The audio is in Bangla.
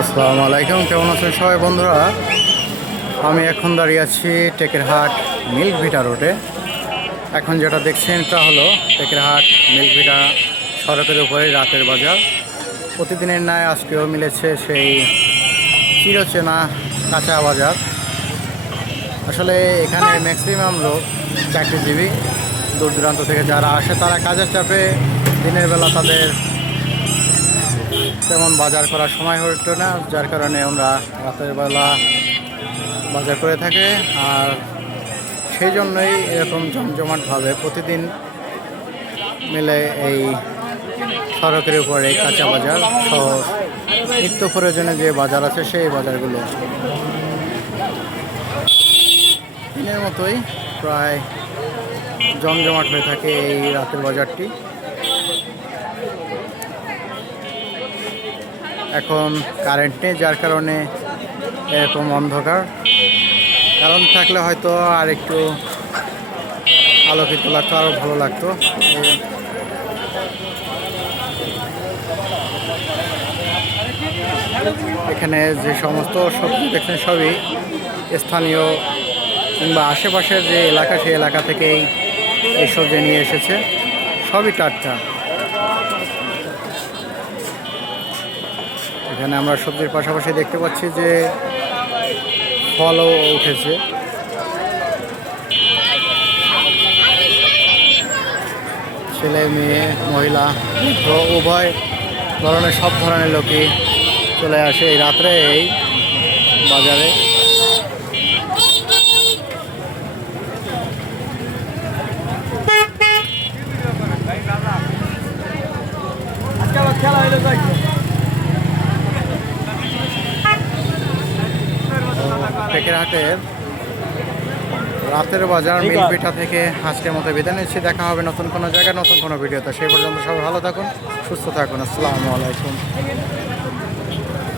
আসসালামু আলাইকুম, কেমন আছেন সবাই বন্ধুরা? আমি এখন দাঁড়িয়ে আছি টেকেরহাট মিল্ক ভিটা রোডে। এখন যেটা দেখছেন এটা হলো টেকেরহাট মিল্ক ভিটা সড়কের উপরে রাতের বাজার। প্রতিদিনের ন্যায় আজকেও মিলেছে সেই চিরচেনা কাঁচা বাজার। আসলে এখানে ম্যাক্সিমাম লোক চাকরিজীবী, দূর দূরান্ত থেকে যারা আসে তারা কাজের চাপে দিনের বেলা তাদের তেমন বাজার করার সময় হয়ে ওঠে না, যার কারণে আমরা রাতের বেলা বাজার করে থাকি। আর সেই জন্যই এরকম জমজমাটভাবে প্রতিদিন মিলে এই সড়কের উপরে কাঁচা বাজার সহ নিত্য প্রয়োজনে যে বাজার আছে সেই বাজারগুলো দিনের মতোই প্রায় জমজমাট হয়ে থাকে এই রাতের বাজারটি। এখন কারেন্ট নেই, যার কারণে এরকম অন্ধকার। কারণ থাকলে হয়তো আর একটু আলোকিত লাগতো, আরও ভালো লাগতো। এখানে যে সমস্ত সবজি দেখছেন সবই স্থানীয় কিংবা আশেপাশের যে এলাকা সেই এলাকা থেকেই এই সবজি নিয়ে এসেছে, সবই টাটকা। এখানে আমরা সবজির পাশাপাশি দেখতে পাচ্ছি যে ফলও উঠেছে। ছেলে মেয়ে মহিলা উভয় ধরনের সব ধরনের লোকই চলে আসে এই রাত্রে এই বাজারে। টেকেরহাটের রাতের বাজার মিল পিঠা থেকে আজকের মতো বিদায় নিচ্ছি। দেখা হবে নতুন কোনো জায়গায় নতুন কোনো ভিডিওতে। সেই পর্যন্ত সবাই ভালো থাকুন, সুস্থ থাকুন। আসসালামু আলাইকুম।